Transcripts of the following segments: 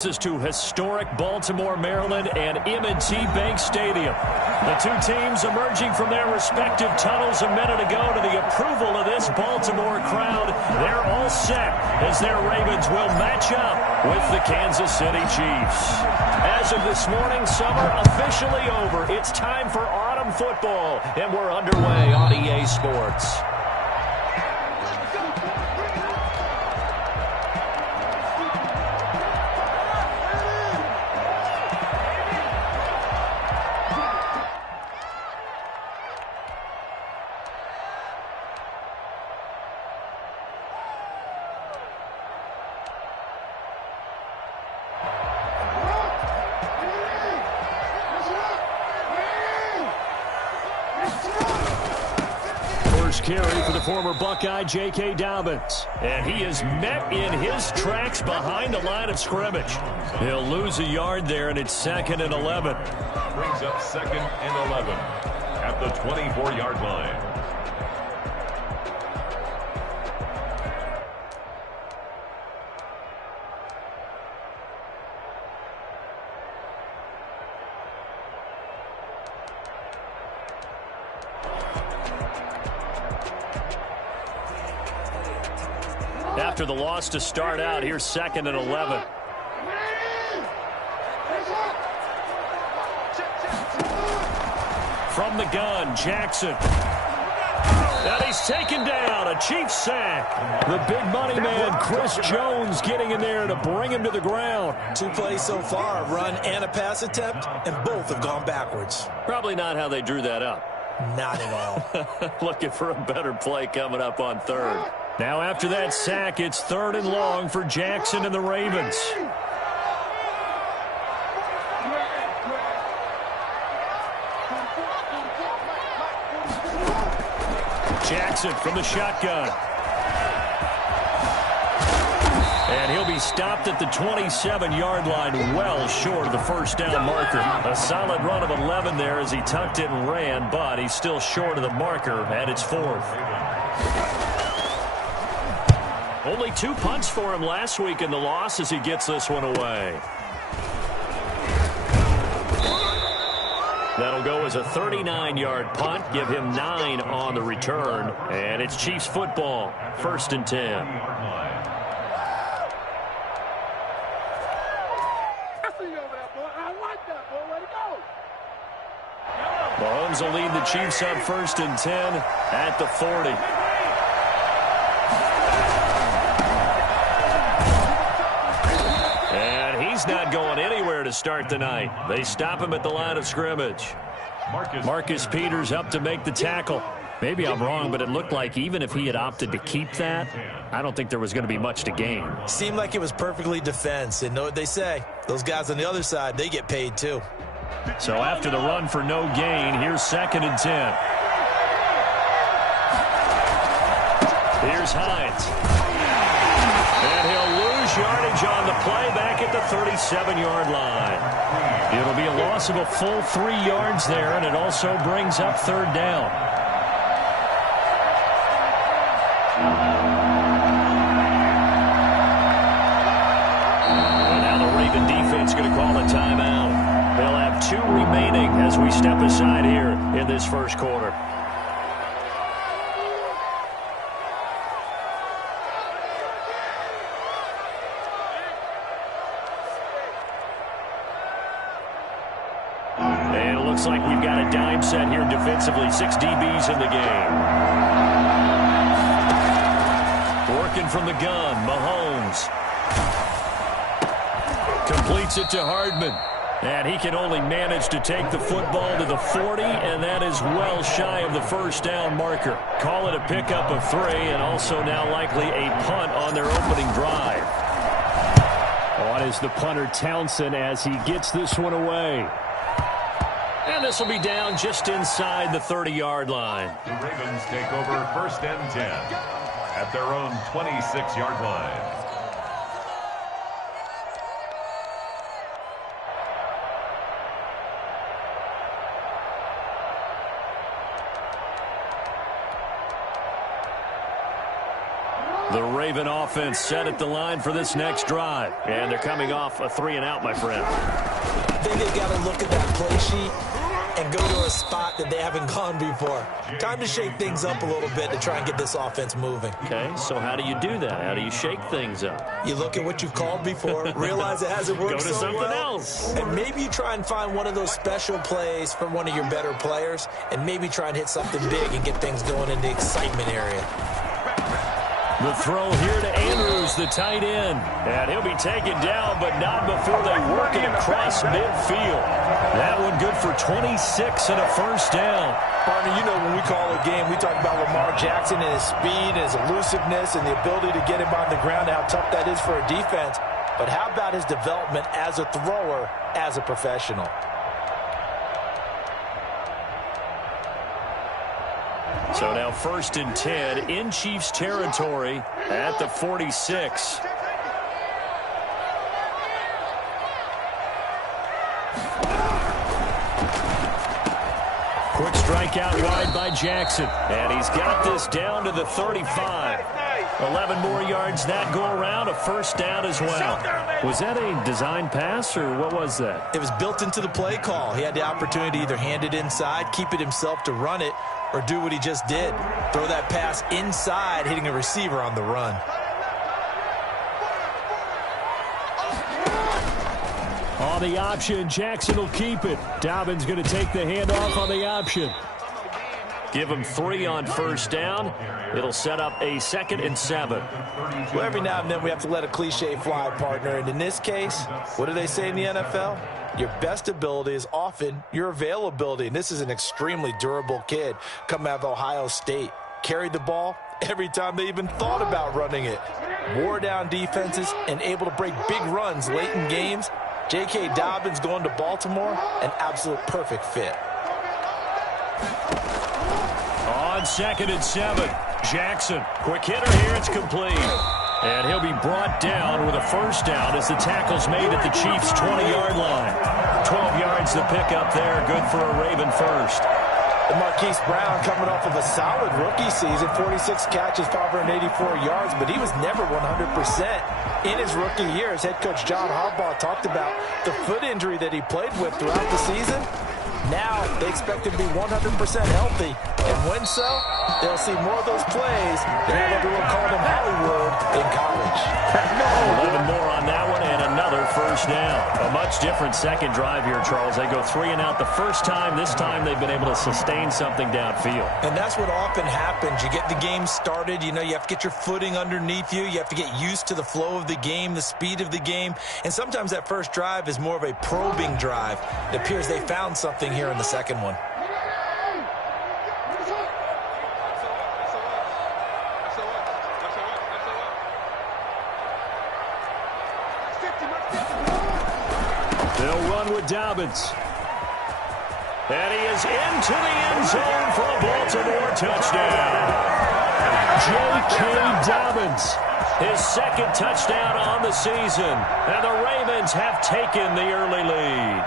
This is to historic Baltimore, Maryland, and M&T Bank Stadium. The two teams emerging from their respective tunnels a minute ago to the approval of this Baltimore crowd. They're all set as their Ravens will match up with the Kansas City Chiefs. As of this morning, summer officially over. It's time for autumn football, and we're underway on EA Sports. Carry for the former Buckeye, J.K. Dobbins. And he is met in his tracks behind the line of scrimmage. He'll lose a yard there, and it's 2nd and 11. Brings up 2nd and 11 at the 24-yard line. After the loss to start out, here's 2nd and 11. From the gun, Jackson. And he's taken down, a Chiefs sack. The big money man, Chris Jones, getting in there to bring him to the ground. 2 plays so far, a run and a pass attempt, and both have gone backwards. Probably not how they drew that up. Not at all. Looking for a better play coming up on 3rd. Now after that sack, it's 3rd and long for Jackson and the Ravens. Jackson from the shotgun. And he'll be stopped at the 27-yard line, well short of the first down marker. A solid run of 11 there as he tucked it and ran, but he's still short of the marker, and it's 4th. Only 2 punts for him last week in the loss as he gets this one away. That'll go as a 39-yard punt, give him 9 on the return, and it's Chiefs football, 1st and 10. Mahomes will lead the Chiefs up 1st and 10 at the 40. He's not going anywhere to start the night. They stop him at the line of scrimmage. Marcus Peters up to make the tackle. Maybe I'm wrong, but it looked like even if he had opted to keep that, I don't think there was going to be much to gain. Seemed like it was perfectly defense. And know what they say? Those guys on the other side, they get paid too. So after the run for no gain, here's 2nd and 10. Here's Hines. And he'll lose yardage on the play back at the 37-yard line. It'll be a loss of a full 3 yards there, and it also brings up 3rd down. And now the Raven defense going to call a timeout. They'll have 2 remaining as we step aside here in this first quarter. Looks like we've got a dime set here defensively. 6 DBs in the game. Working from the gun, Mahomes. Completes it to Hardman. And he can only manage to take the football to the 40, and that is well shy of the first down marker. Call it a pickup of 3, and also now likely a punt on their opening drive. On is the punter, Townsend, as he gets this one away. And this will be down just inside the 30-yard line. The Ravens take over 1st and 10 at their own 26-yard line. The The Raven offense set at the line for this next drive. And they're coming off a 3-and-out, my friend. I think they've got to look at that play sheet and go to a spot that they haven't gone before. Time to shake things up a little bit to try and get this offense moving. Okay, so how do you do that? How do you shake things up? You look at what you've called before, realize it hasn't worked so well. Go to something else. And maybe you try and find one of those special plays from one of your better players, and maybe try and hit something big and get things going in the excitement area. The throw here to Andrews, the tight end. And he'll be taken down, but not before they work it across midfield. That one good for 26 and a first down. Partner, you know when we call a game, we talk about Lamar Jackson and his speed and his elusiveness and the ability to get him on the ground, how tough that is for a defense. But how about his development as a thrower, as a professional? So now 1st and 10 in Chiefs territory at the 46. Quick strike out wide by Jackson. And he's got this down to the 35. 11 more yards that go around, a first down as well. Was that a design pass, or what was that? It was built into the play call. He had the opportunity to either hand it inside, keep it himself to run it, or do what he just did. Throw that pass inside, hitting a receiver on the run. On the option, Jackson will keep it. Dobbins going to take the handoff on the option. Give him 3 on first down. It'll set up a 2nd and 7. Well, every now and then we have to let a cliche fly, partner. And in this case, what do they say in the NFL? Your best ability is often your availability. And this is an extremely durable kid coming out of Ohio State. Carried the ball every time they even thought about running it. Wore down defenses and able to break big runs late in games. J.K. Dobbins going to Baltimore, an absolute perfect fit. On 2nd and 7, Jackson. Quick hitter here, it's complete. And he'll be brought down with a first down as the tackle's made at the Chiefs' 20-yard line. 12 yards to pick up there, good for a Raven first. And Marquise Brown coming off of a solid rookie season, 46 catches, 584 yards, but he was never 100% in his rookie year. As head coach John Harbaugh talked about the foot injury that he played with throughout the season. Now they expect him to be 100% healthy, and when so, they'll see more of those plays than everyone called him Hollywood in college. 11 more on that one, and another first down. A much different second drive here, Charles. They go 3 and out the first time. This time they've been able to sustain something downfield. And that's what often happens. You get the game started. You know, you have to get your footing underneath you. You have to get used to the flow of the game, the speed of the game. And sometimes that first drive is more of a probing drive. It appears they found something here in the second one. They'll run with Dobbins. And he is into the end zone for a Baltimore touchdown. J.K. Dobbins, his 2nd touchdown on the season. And the Ravens have taken the early lead.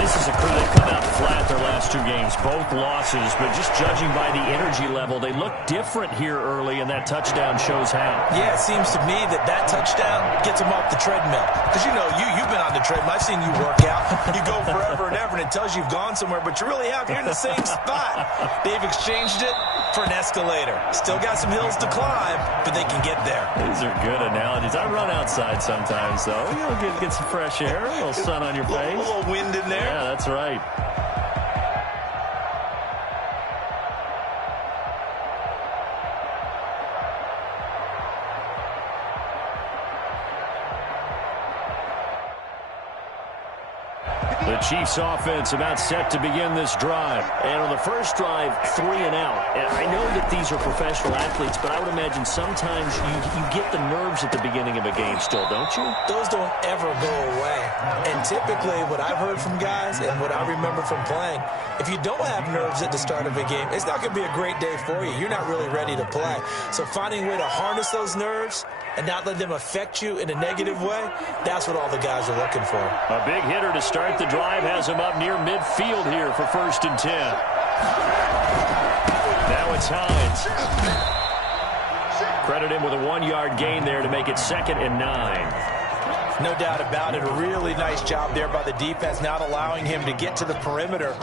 This is a crew that come out flat their last 2 games, both losses, but just judging by the energy level, they look different here early, and that touchdown shows how. Yeah, it seems to me that touchdown gets them off the treadmill. Because, you know, you've been on the treadmill. I've seen you work out. You go forever and ever, and it tells you you've gone somewhere, but you really have. You're in the same spot. They've exchanged it for an escalator. Still got some hills to climb, but they can get there. These are good analogies. I run outside sometimes, though. You'll get some fresh air, a little sun on your face. A little wind in there. Yeah, that's right. The Chiefs offense about set to begin this drive. And on the first drive, 3 and out. And I know that these are professional athletes, but I would imagine sometimes you get the nerves at the beginning of a game still, don't you? Those don't ever go away. And typically what I've heard from guys and what I remember from playing, if you don't have nerves at the start of a game, it's not going to be a great day for you. You're not really ready to play. So finding a way to harness those nerves and not let them affect you in a negative way, that's what all the guys are looking for. A big hitter to start the drive has him up near midfield here for 1st and 10. Now it's Hines. Credit him with a 1-yard gain there to make it 2nd and 9. No doubt about it. A really nice job there by the defense, not allowing him to get to the perimeter.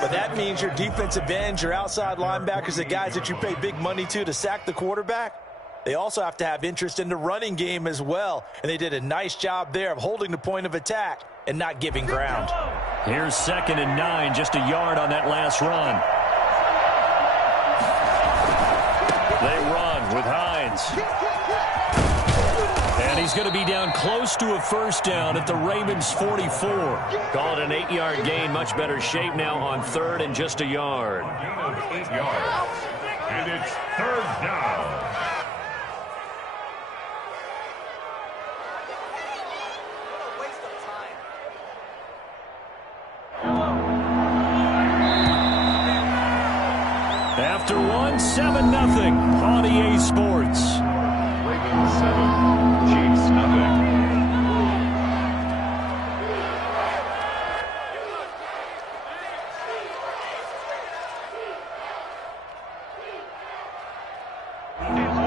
But that means your defensive ends, your outside linebackers, the guys that you pay big money to sack the quarterback, they also have to have interest in the running game as well. And they did a nice job there of holding the point of attack and not giving ground. Here's 2nd and 9, just a yard on that last run. They run with Hines. And he's going to be down close to a first down at the Ravens' 44. Call it an 8-yard gain. Much better shape now on 3rd and just a yard. Gain of 8 yards. And it's 3rd down. After 7-0 on EA Sports. Ravens 7, Chiefs nothing.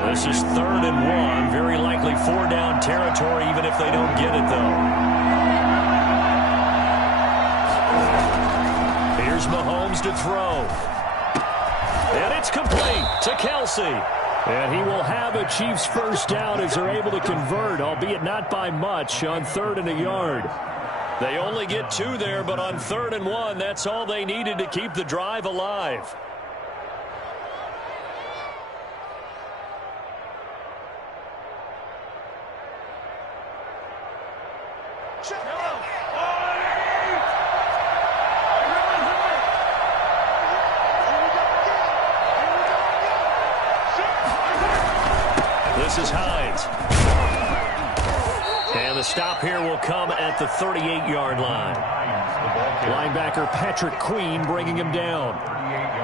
This is 3rd and 1. Very likely 4-down territory, even if they don't get it, though. Here's Mahomes to throw. And it's complete to Kelsey. And he will have a Chiefs first down as they're able to convert, albeit not by much, on 3rd and a yard. They only get 2 there, but on 3rd and 1, that's all they needed to keep the drive alive. This is Hines. And the stop here will come at the 38-yard line. Linebacker Patrick Queen bringing him down.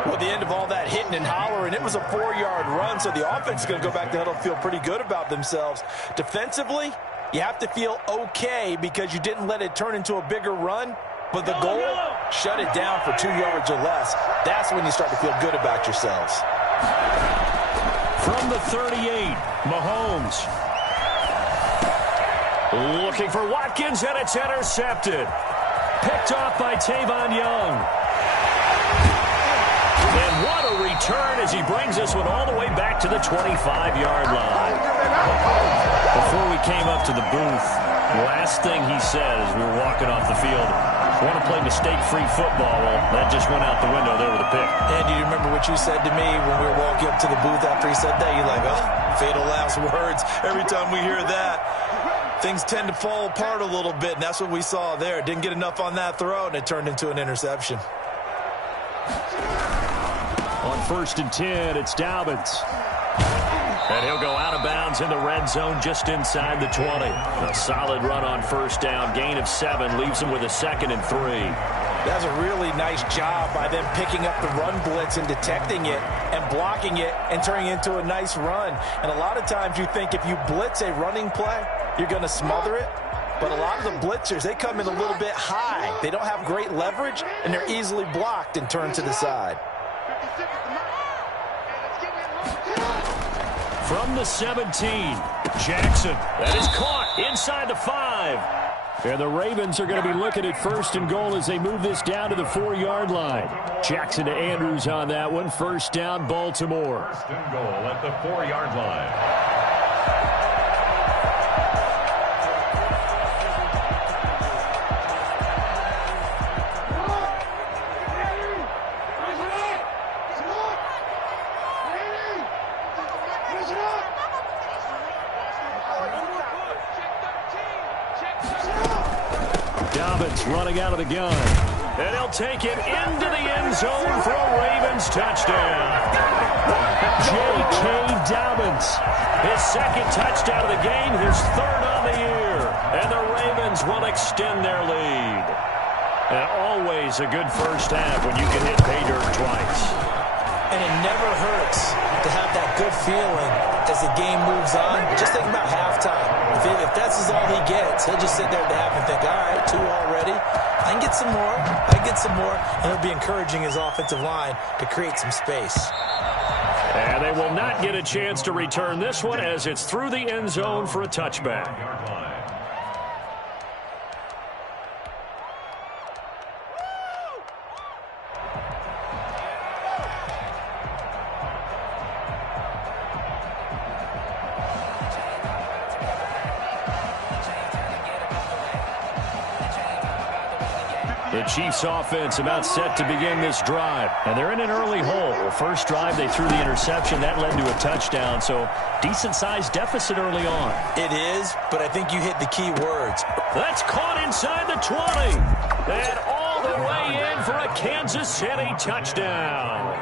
Well, the end of all that hitting and hollering, it was a 4-yard run, so the offense is going to go back to huddle and feel pretty good about themselves. Defensively, you have to feel okay because you didn't let it turn into a bigger run, but the goal, shut it down for 2 yards or less. That's when you start to feel good about yourselves. From the 38, Mahomes. Looking for Watkins, and it's intercepted. Picked off by Tavon Young. And what a return as he brings this one all the way back to the 25-yard line. Before we came up to the booth, last thing he said as we were walking off the field, I want to play mistake-free football. Well, that just went out the window there with a pick. And do you remember what you said to me when we were walking up to the booth after he said that? You're like, oh, fatal last words. Every time we hear that, things tend to fall apart a little bit, and that's what we saw there. Didn't get enough on that throw, and it turned into an interception. On 1st and 10, it's Dobbins. And he'll go out of bounds in the red zone just inside the 20. A solid run on 1st down. Gain of 7 leaves him with a 2nd and 3. That's a really nice job by them picking up the run blitz and detecting it and blocking it and turning it into a nice run. And a lot of times you think if you blitz a running play, you're going to smother it. But a lot of the blitzers, they come in a little bit high. They don't have great leverage, and they're easily blocked and turned to the side. From the 17, Jackson. That is caught inside the 5. And the Ravens are going to be looking at 1st and goal as they move this down to the 4-yard line. Jackson to Andrews on that one. 1st down, Baltimore. 1st and goal at the 4-yard line. Running out of the gun. And he'll take it into the end zone for a Ravens touchdown. J.K. Dobbins. His 2nd touchdown of the game, his 3rd on the year. And the Ravens will extend their lead. And always a good first half when you can hit pay dirt twice. And it never hurts to have that good feeling as the game moves on. Just think about halftime. If that's all he gets, he'll just sit there at the half and think, all right, 2 already. I can get some more. And he'll be encouraging his offensive line to create some space. And they will not get a chance to return this one as it's through the end zone for a touchback. The Chiefs offense about set to begin this drive. And they're in an early hole. First drive, they threw the interception. That led to a touchdown. So decent-sized deficit early on. It is, but I think you hit the key words. That's caught inside the 20. And all the way in for a Kansas City touchdown.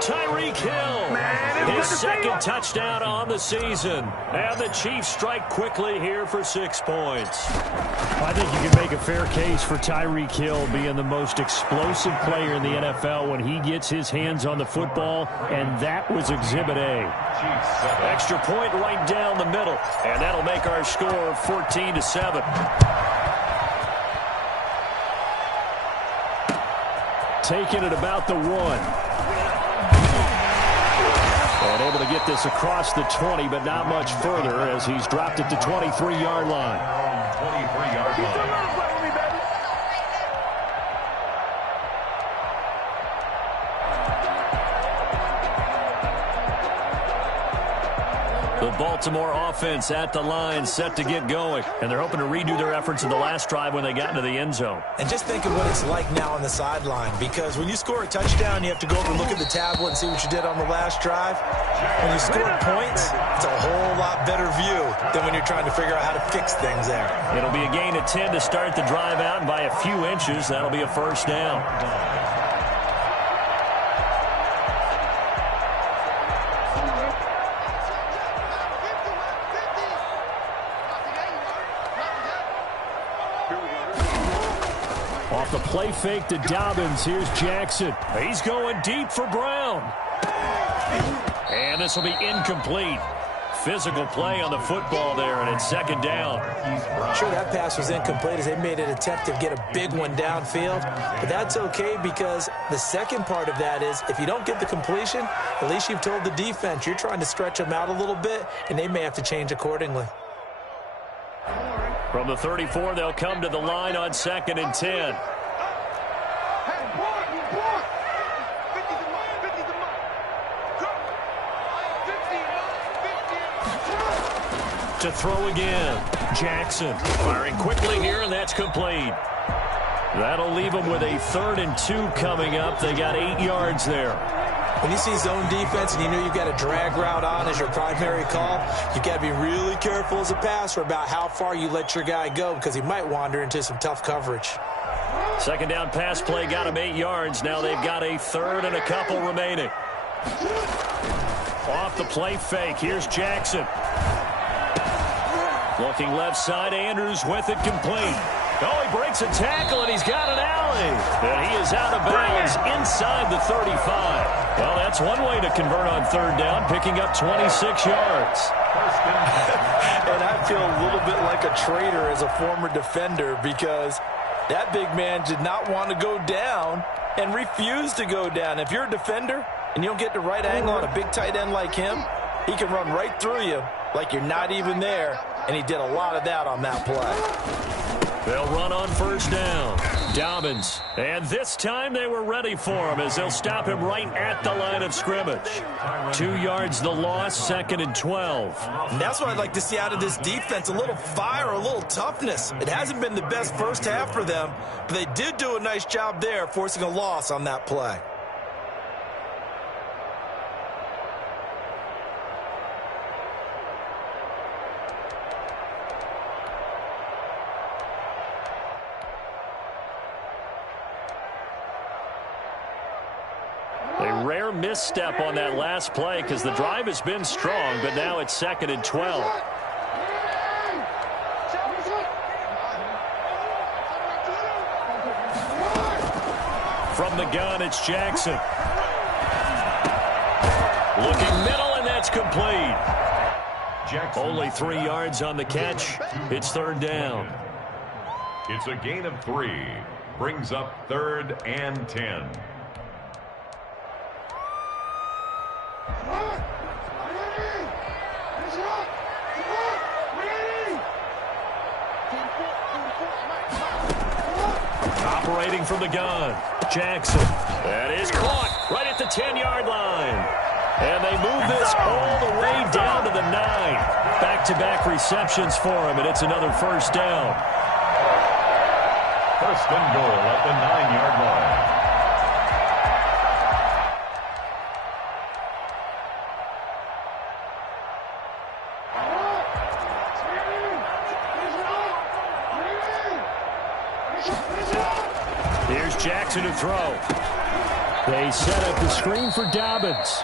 Tyreek Hill, his second touchdown on the season. And the Chiefs strike quickly here for 6 points. I think you can make a fair case for Tyreek Hill being the most explosive player in the NFL when he gets his hands on the football, and that was Exhibit A. Extra point right down the middle, and that'll make our score 14-7. Taking it about the 1. And able to get this across the 20, but not much further as he's dropped it to 23-yard line. 23-yard line. The Baltimore offense at the line, set to get going. And they're hoping to redo their efforts in the last drive when they got into the end zone. And just think of what it's like now on the sideline, because when you score a touchdown, you have to go over and look at the tablet and see what you did on the last drive. When you scored points, it's a whole lot better view than when you're trying to figure out how to fix things there. It'll be a gain of 10 to start the drive out, and by a few inches, that'll be a first down. Off the play fake to Dobbins. Here's Jackson. He's going deep for Brown. And this will be incomplete. Physical play on the football there, and it's second down. Sure, that pass was incomplete as they made an attempt to get a big one downfield. But that's okay, because the second part of that is if you don't get the completion, at least you've told the defense you're trying to stretch them out a little bit, and they may have to change accordingly. From the 34, they'll come to the line on 2nd and 10. To throw again. Jackson firing quickly here, and that's complete. That'll leave them with a 3rd and 2 coming up. They got 8 yards there. When you see zone defense and you know you've got a drag route on as your primary call, you've got to be really careful as a passer about how far you let your guy go, because he might wander into some tough coverage. Second down pass play got him 8 yards. Now they've got a 3rd and a couple remaining. Off the play fake. Here's Jackson. Looking left side, Andrews with it complete. Oh, he breaks a tackle, and he's got an alley. And he is out of bounds inside the 35. Well, that's one way to convert on 3rd down, picking up 26 yards. And I feel a little bit like a traitor as a former defender, because that big man did not want to go down and refused to go down. If you're a defender and you don't get the right angle on a big tight end like him, he can run right through you like you're not even there, and he did a lot of that on that play. They'll run on 1st down. Dobbins. And this time they were ready for him as they'll stop him right at the line of scrimmage. 2 yards the loss, 2nd and 12. And that's what I'd like to see out of this defense, a little fire, a little toughness. It hasn't been the best first half for them, but they did do a nice job there forcing a loss on that play. A rare misstep on that last play because the drive has been strong, but now it's 2nd and 12. From the gun, it's Jackson. Looking middle, and that's complete. Jackson. Only 3 yards on the catch. It's 3rd down. It's a gain of 3. Brings up 3rd and 10. operating from the gun. Jackson. That is caught right at the 10-yard line. And they move this all the way down to the 9. Back-to-back receptions for him, and it's another first down. First and goal at the 9-yard line. Here's Jackson to throw. They set up the screen for Dobbins.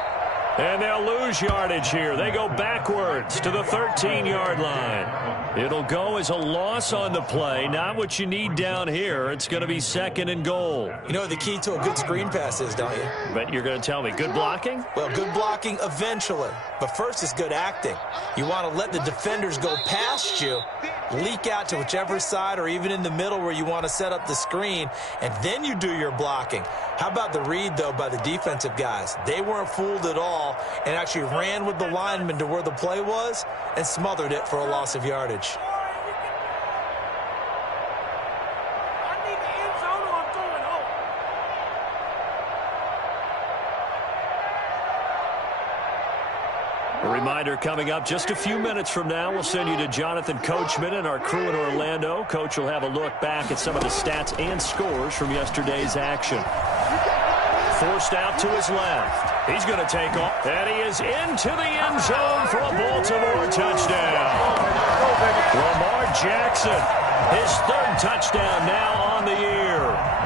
And they'll lose yardage here. They go backwards to the 13-yard line. It'll go as a loss on the play. Not what you need down here. It's going to be second and goal. You know what the key to a good screen pass is, don't you? But you're going to tell me, good blocking? Well, good blocking eventually. But first is good acting. You want to let the defenders go past you, leak out to whichever side or even in the middle where you want to set up the screen, and then you do your blocking. How about the read, though, by the defensive guys? They weren't fooled at all and actually ran with the lineman to where the play was and smothered it for a loss of yardage. A reminder coming up just a few minutes from now. We'll send you to Jonathan Coachman and our crew in Orlando. Coach will have a look back at some of the stats and scores from yesterday's action. Forced out to his left. He's going to take off. And he is into the end zone for a Baltimore touchdown. Lamar Jackson, his third touchdown now on the year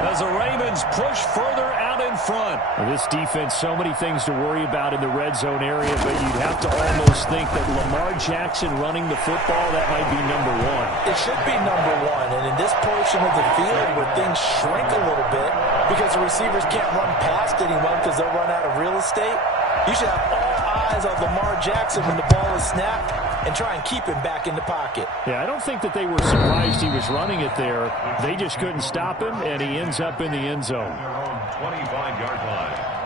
as the Ravens push further out in front. Well, this defense, so many things to worry about in the red zone area, but you'd have to almost think that Lamar Jackson running the football, that might be number one. It should be number one, and in this portion of the field where things shrink a little bit because the receivers can't run past anyone because they'll run out of real estate, you should have all eyes on Lamar Jackson when the ball is snapped and try and keep him back in the pocket. Yeah, I don't think that they were surprised he was running it there. They just couldn't stop him, and he ends up in the end zone. Their own 25-yard line.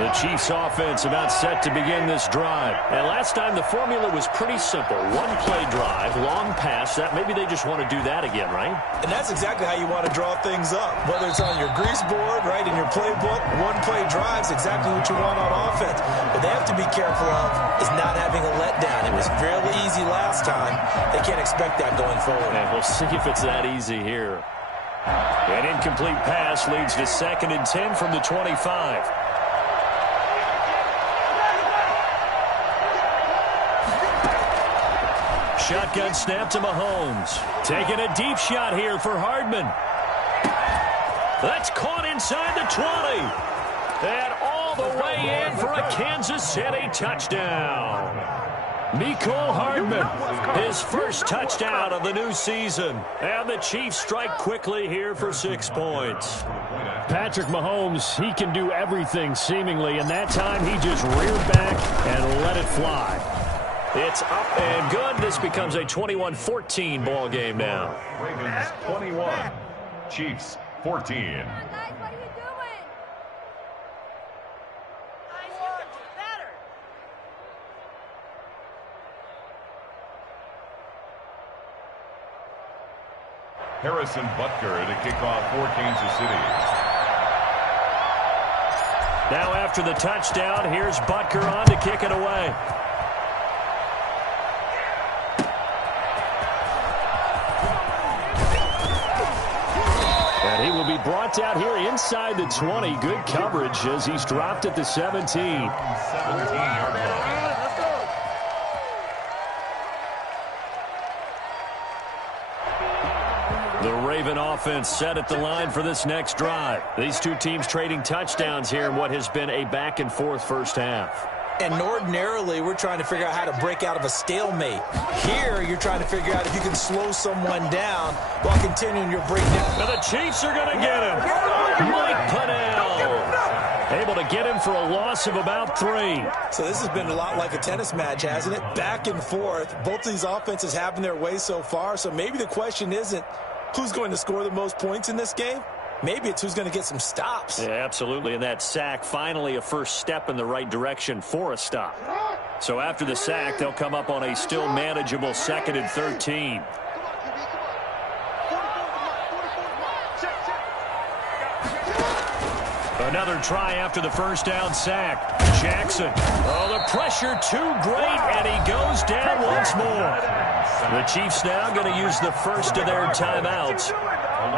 The Chiefs offense about set to begin this drive. And last time the formula was pretty simple. One play drive, long pass. That maybe they just want to do that again, right? And that's exactly how you want to draw things up. Whether it's on your grease board, right, in your playbook, one play drive is exactly what you want on offense. But they have to be careful of is not having a letdown. It was fairly easy last time. They can't expect that going forward. And we'll see if it's that easy here. An incomplete pass leads to 2nd and 10 from the 25. Shotgun snap to Mahomes. Taking a deep shot here for Hardman. That's caught inside the 20. And all the way in for a Kansas City touchdown. Mecole Hardman, his first touchdown of the new season. And the Chiefs strike quickly here for 6 points. Patrick Mahomes, he can do everything seemingly, and that time he just reared back and let it fly. It's up and good. This becomes a 21-14 ball game now. Ravens 21, Chiefs 14. Harrison Butker to kick off for Kansas City. Now after the touchdown, here's Butker on to kick it away. And he will be brought down here inside the 20. Good coverage as he's dropped at the 17. 17-yard line. The Raven offense set at the line for this next drive. These two teams trading touchdowns here in what has been a back-and-forth first half. And ordinarily, we're trying to figure out how to break out of a stalemate. Here, you're trying to figure out if you can slow someone down while continuing your breakdown. Now the Chiefs are going to get him. Mike Pennell able to get him for a loss of about 3. So this has been a lot like a tennis match, hasn't it? Back and forth. Both of these offenses having their way so far. So maybe the question isn't, who's going to score the most points in this game? Maybe it's who's going to get some stops. Yeah, absolutely. And that sack, finally a first step in the right direction for a stop. So after the sack, they'll come up on a still manageable 2nd and 13. Another try after the first down sack. Jackson. Oh, the pressure too great, and he goes down once more. The Chiefs now going to use the first of their timeouts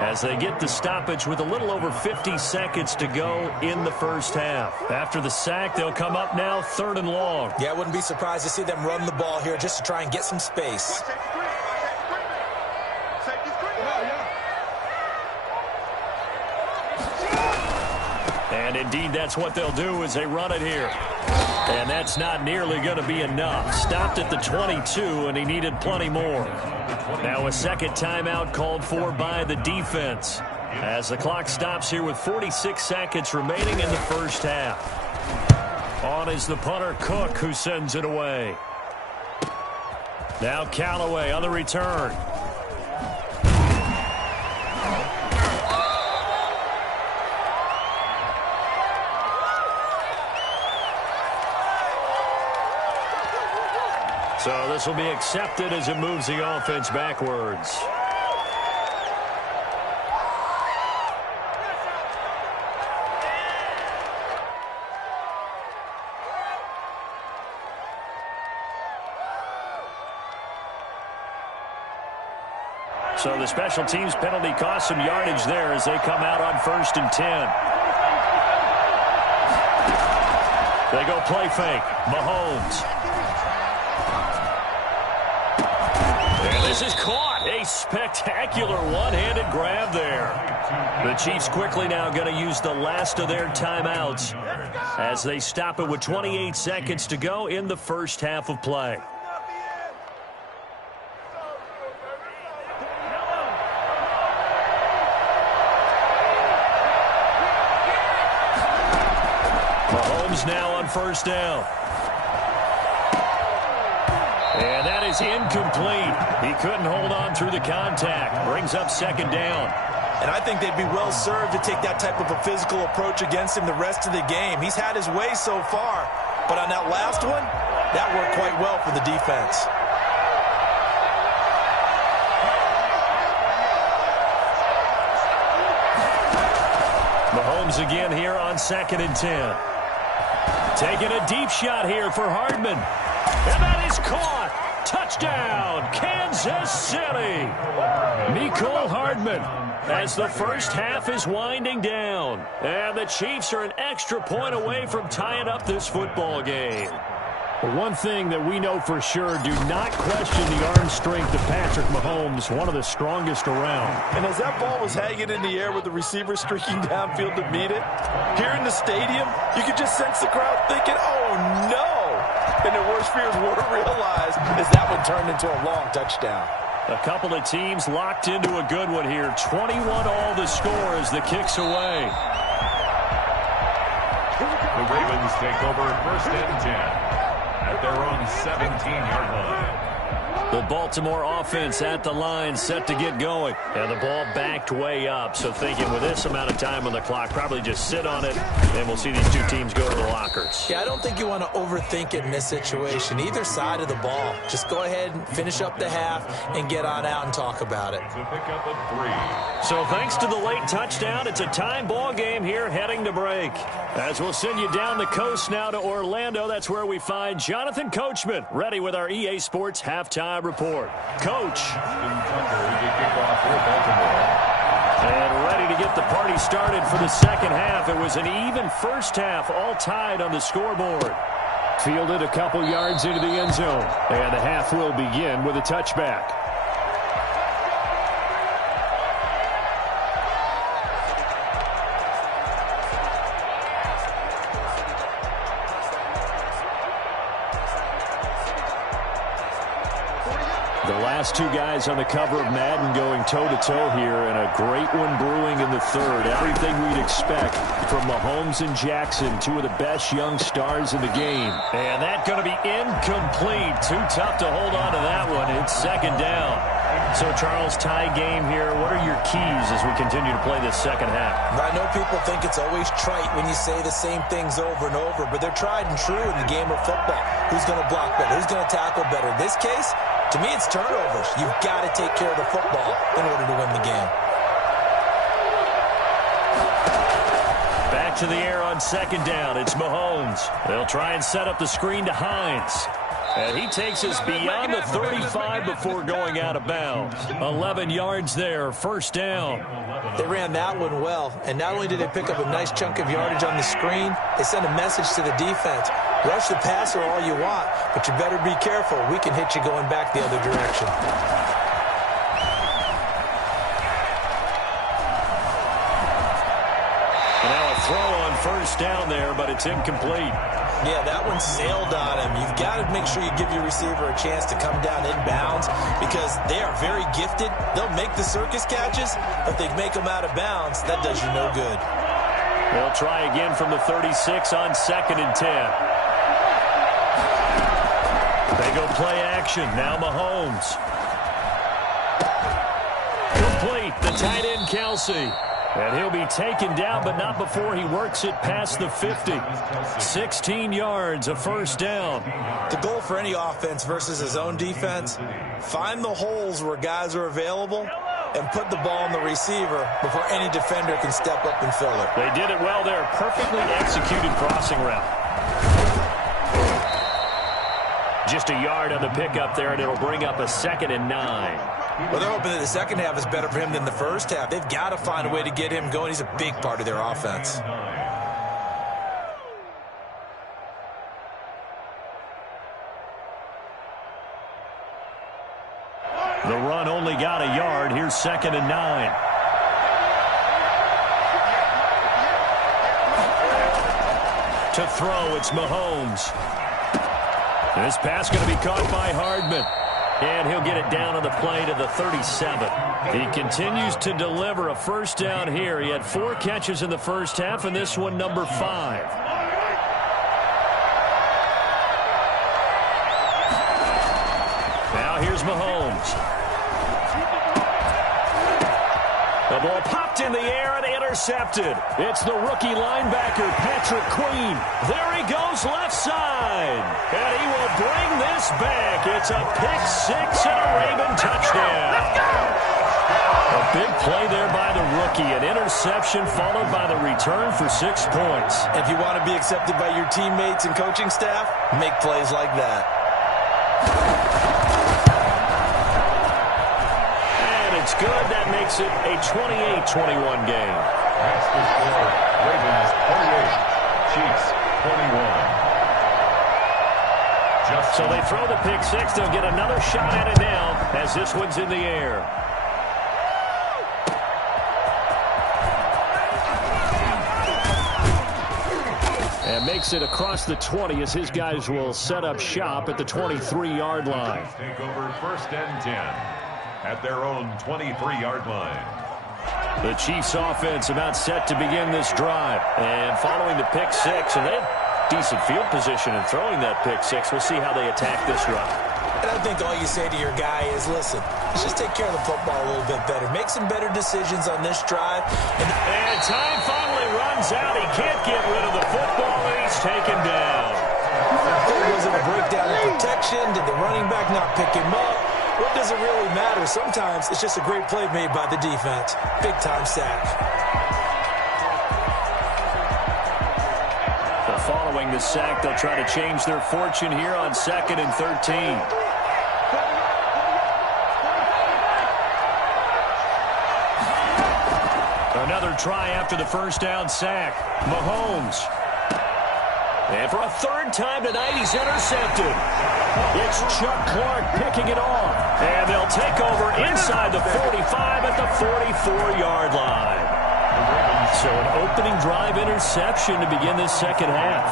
as they get the stoppage with a little over 50 seconds to go in the first half. After the sack, they'll come up now 3rd and long. Yeah, I wouldn't be surprised to see them run the ball here just to try and get some space. And indeed, that's what they'll do as they run it here. And that's not nearly going to be enough. Stopped at the 22, and he needed plenty more. Now a second timeout called for by the defense as the clock stops here with 46 seconds remaining in the first half. On is the punter, Cook, who sends it away. Now Callaway on the return. So this will be accepted as it moves the offense backwards. So the special teams penalty cost some yardage there as they come out on 1st and 10. They go play fake. Mahomes. And this is caught. A spectacular one-handed grab there. The Chiefs quickly now going to use the last of their timeouts as they stop it with 28 seconds to go in the first half of play. Mahomes now on 1st down. And that is incomplete. He couldn't hold on through the contact. Brings up 2nd down. And I think they'd be well served to take that type of a physical approach against him the rest of the game. He's had his way so far. But on that last one, that worked quite well for the defense. Mahomes again here on 2nd and 10. Taking a deep shot here for Hardman. And that is caught. Touchdown, Kansas City. Mecole Hardman as the first half is winding down. And the Chiefs are an extra point away from tying up this football game. Well, one thing that we know for sure, do not question the arm strength of Patrick Mahomes, one of the strongest around. And as that ball was hanging in the air with the receiver streaking downfield to meet it, here in the stadium, you could just sense the crowd thinking, oh, no. And their worst fears were realized as that one turned into a long touchdown. A couple of teams locked into a good one here. 21 all the score as the kick's away. The Ravens take over 1st and 10. At their own 17-yard line. The Baltimore offense at the line set to get going. And the ball backed way up. So thinking with this amount of time on the clock, probably just sit on it, and we'll see these two teams go to the lockers. Yeah, I don't think you want to overthink it in this situation. Either side of the ball. Just go ahead and finish up the half and get on out and talk about it. To pick up a 3. So thanks to the late touchdown, it's a time ball game here heading to break. As we'll send you down the coast now to Orlando, that's where we find Jonathan Coachman ready with our EA Sports halftime report. Coach. And ready to get the party started for the second half. It was an even first half, all tied on the scoreboard. Fielded a couple yards into the end zone. And the half will begin with a touchback. The last two guys on the cover of Madden going toe-to-toe here, and a great one brewing in the third. Everything we'd expect from Mahomes and Jackson, two of the best young stars in the game. And that's going to be incomplete. Too tough to hold on to that one. It's 2nd down. So, Charles, tie game here. What are your keys as we continue to play this second half. I know people think it's always trite when you say the same things over and over, but they're tried and true in the game of football. Who's going to block better? Who's going to tackle better? In this case, to me, it's turnovers. You've got to take care of the football in order to win the game. Back to the air on second down. It's Mahomes. They'll try and set up the screen to Hines. And he takes us beyond the 35 before going out of bounds. 11 yards there, first down. They ran that one well, and not only did they pick up a nice chunk of yardage on the screen, they sent a message to the defense. Rush the passer all you want, but you better be careful. We can hit you going back the other direction. And now a throw on first down there, but it's incomplete. Yeah, that one sailed on him. You've got to make sure you give your receiver a chance to come down inbounds because they are very gifted. They'll make the circus catches, but they make them out of bounds. That does you no good. They'll try again from the 36 on 2nd and 10. They go play action. Now Mahomes. Complete. The tight end, Kelsey. And he'll be taken down, but not before he works it past the 50. 16 yards, a first down. The goal for any offense versus his own defense, find the holes where guys are available and put the ball in the receiver before any defender can step up and fill it. They did it well there. Perfectly executed crossing route. Just a yard on the pickup there, and it'll bring up a 2nd and 9. Well, they're hoping that the second half is better for him than the first half. They've got to find a way to get him going. He's a big part of their offense. The run only got a yard. Here's 2nd and 9. To throw, it's Mahomes. This pass going to be caught by Hardman. And he'll get it down on the play to the 37. He continues to deliver a first down here. He had 4 catches in the first half, and this one number 5. Now here's Mahomes. The ball popped in the air and intercepted. It's the rookie linebacker, Patrick Queen. There he goes left side. And he will bring this back. It's a pick-6 and a Raven touchdown. A big play there by the rookie. An interception followed by the return for 6 points. If you want to be accepted by your teammates and coaching staff, make plays like that. It's good. That makes it a 28-21 game. That's the score. Ravens 28, Chiefs 21. So they throw the pick-6. They'll get another shot at it now as this one's in the air. And makes it across the 20 as his guys will set up shop at the 23-yard line. Take over 1st and 10 at their own 23-yard line. The Chiefs offense about set to begin this drive. And following the pick-6, and they have decent field position in throwing that pick-6. We'll see how they attack this run. And I think all you say to your guy is, listen, let's just take care of the football a little bit better. Make some better decisions on this drive. And time finally runs out. He can't get rid of the football, and he's taken down. Was it a breakdown in protection? Did the running back not pick him up? What does it really matter? Sometimes it's just a great play made by the defense. Big-time sack. Following the sack, they'll try to change their fortune here on 2nd and 13. Another try after the first down sack. Mahomes. And for a 3rd time tonight, he's intercepted. It's Chuck Clark picking it off. And they'll take over inside the 45 at the 44-yard line. So an opening drive interception to begin this second half.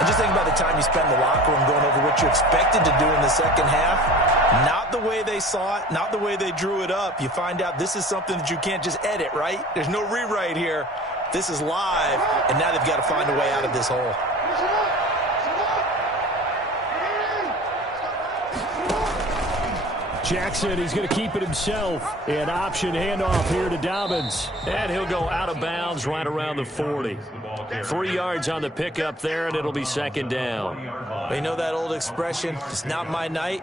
And just think about the time you spend in the locker room going over what you expected to do in the second half. Not the way they saw it, not the way they drew it up. You find out this is something that you can't just edit, right? There's no rewrite here. This is live, and now they've got to find a way out of this hole. Jackson, he's going to keep it himself. An option handoff here to Dobbins. And he'll go out of bounds right around the 40. 3 yards on the pickup there, and it'll be second down. Well, you know that old expression, it's not my night?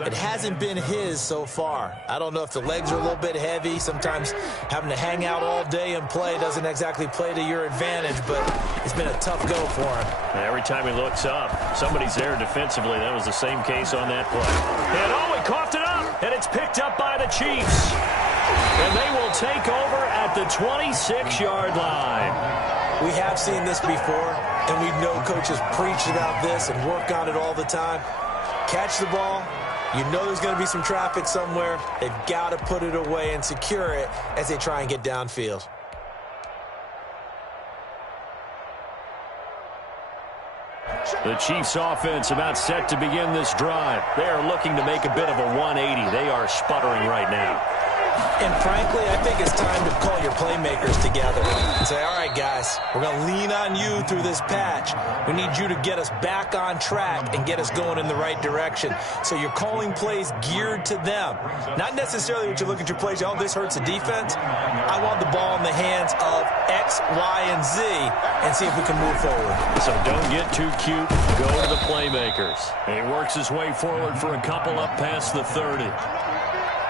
It hasn't been his so far. I don't know if the legs are a little bit heavy. Sometimes having to hang out all day and play doesn't exactly play to your advantage, but it's been a tough go for him. And every time he looks up, somebody's there defensively. That was the same case on that play. And he coughed it up, and it's picked up by the Chiefs. And they will take over at the 26-yard line. We have seen this before, and we know coaches preach about this and work on it all the time. Catch the ball. You know there's going to be some traffic somewhere. They've got to put it away and secure it as they try and get downfield. The Chiefs offense about set to begin this drive. They are looking to make a bit of a 180. They are sputtering right now. And frankly, I think it's time to call your playmakers together and say, all right, guys, we're going to lean on you through this patch. We need you to get us back on track and get us going in the right direction. So you're calling plays geared to them. Not necessarily what you look at your plays, oh, this hurts the defense. I want the ball in the hands of X, Y, and Z and see if we can move forward. So don't get too cute. Go to the playmakers. And he works his way forward for a couple up past the 30.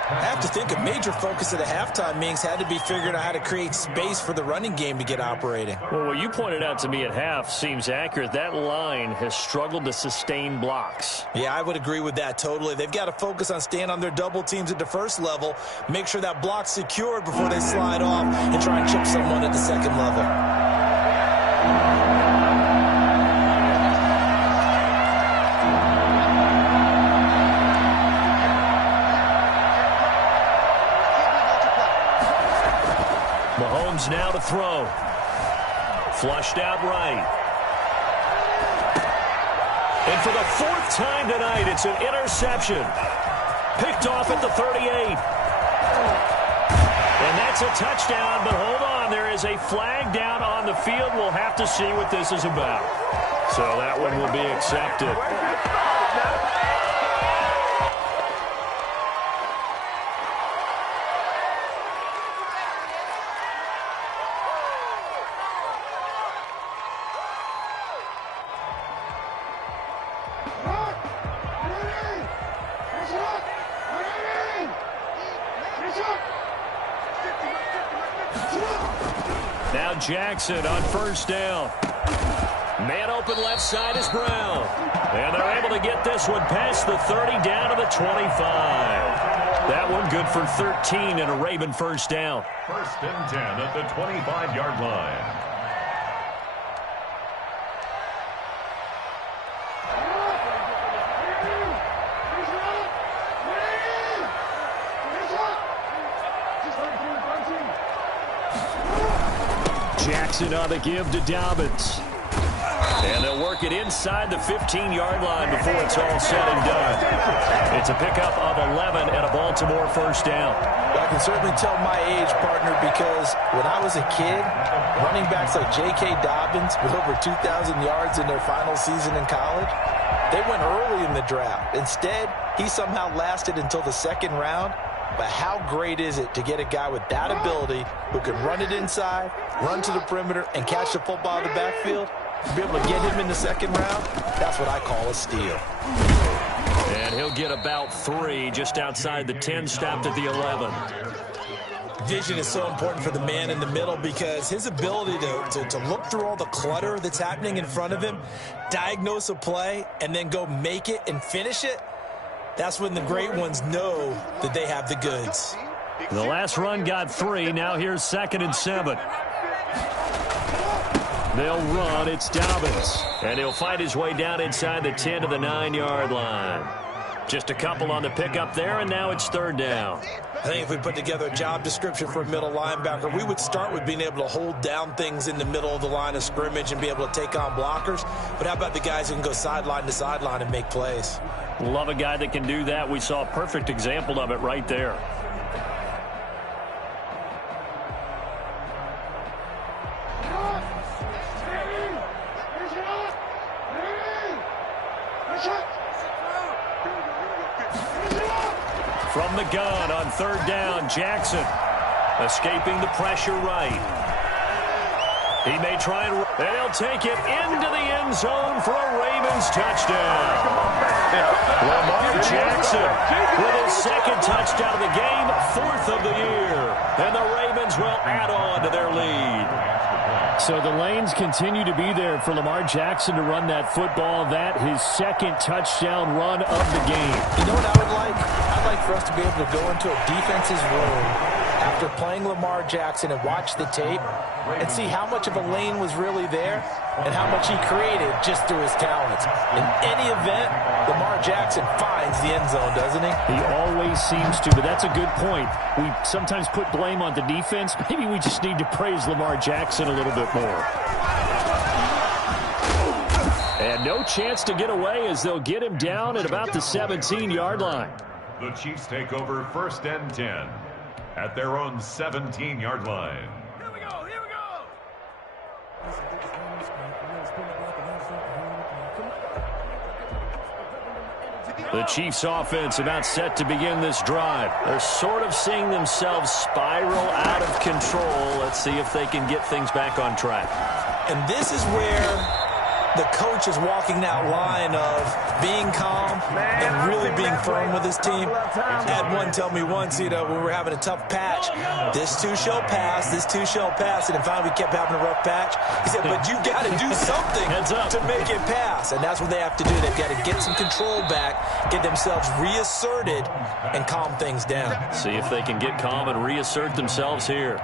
I have to think a major focus at the halftime meetings had to be figuring out how to create space for the running game to get operating. Well, what you pointed out to me at half seems accurate. That line has struggled to sustain blocks. Yeah, I would agree with that totally. They've got to focus on staying on their double teams at the first level, make sure that block's secured before they slide off and try and chip someone at the second level. Now to throw. Flushed out right. And for the 4th time tonight, it's an interception. Picked off at the 38. And that's a touchdown, but hold on. There is a flag down on the field. We'll have to see what this is about. So that one will be accepted. Now Jackson on first down. Man open left side is Brown. And they're able to get this one past the 30 down to the 25. That one good for 13 and a Raven first down. 1st and 10 at the 25-yard line. Jackson on the give to Dobbins. And they'll work it inside the 15-yard line before it's all said and done. It's a pickup of 11 and a Baltimore first down. Well, I can certainly tell my age, partner, because when I was a kid, running backs like J.K. Dobbins with over 2,000 yards in their final season in college, they went early in the draft. Instead, he somehow lasted until the 2nd round. But how great is it to get a guy with that ability who can run it inside, run to the perimeter, and catch the football in the backfield? To be able to get him in the 2nd round, that's what I call a steal. And he'll get about 3 just outside the 10, stopped at the 11. Vision is so important for the man in the middle because his ability to look through all the clutter that's happening in front of him, diagnose a play, and then go make it and finish it, that's when the great ones know that they have the goods. The last run got 3. Now here's 2nd and 7. They'll run. It's Dobbins. And he'll find his way down inside the 10 to the 9-yard line. Just a couple on the pickup there, and now it's 3rd down. I think if we put together a job description for a middle linebacker, we would start with being able to hold down things in the middle of the line of scrimmage and be able to take on blockers. But how about the guys who can go sideline to sideline and make plays? Love a guy that can do that. We saw a perfect example of it right there. gun on third down. Jackson escaping the pressure right. He may try and they'll take it into the end zone for a Ravens touchdown. Lamar Jackson with his second touchdown of the game, fourth of the year. And the Ravens will add on to their lead. So the lanes continue to be there for Lamar Jackson to run that football. That his second touchdown run of the game. You know what I would like? I'd like for us to be able to go into a defense's room after playing Lamar Jackson and watch the tape and see how much of a lane was really there and how much he created just through his talents. In any event, Lamar Jackson finds the end zone, doesn't he? He always seems to, but that's a good point. We sometimes put blame on the defense. Maybe we just need to praise Lamar Jackson a little bit more. And no chance to get away as they'll get him down at about the 17-yard line. The Chiefs take over first and 10 at their own 17-yard line. Here we go, here we go. The Chiefs offense about set to begin this drive. They're sort of seeing themselves spiral out of control. Let's see if they can get things back on track. And this is where the coach is walking that line of being calm and really being firm with his team. I had one tell me once, when we were having a tough patch, this too shall pass, this too shall pass. And then finally we kept having a rough patch. He said, but you got to do something to make it pass. And that's what they have to do. They've got to get some control back, get themselves reasserted, and calm things down. See if they can get calm and reassert themselves here.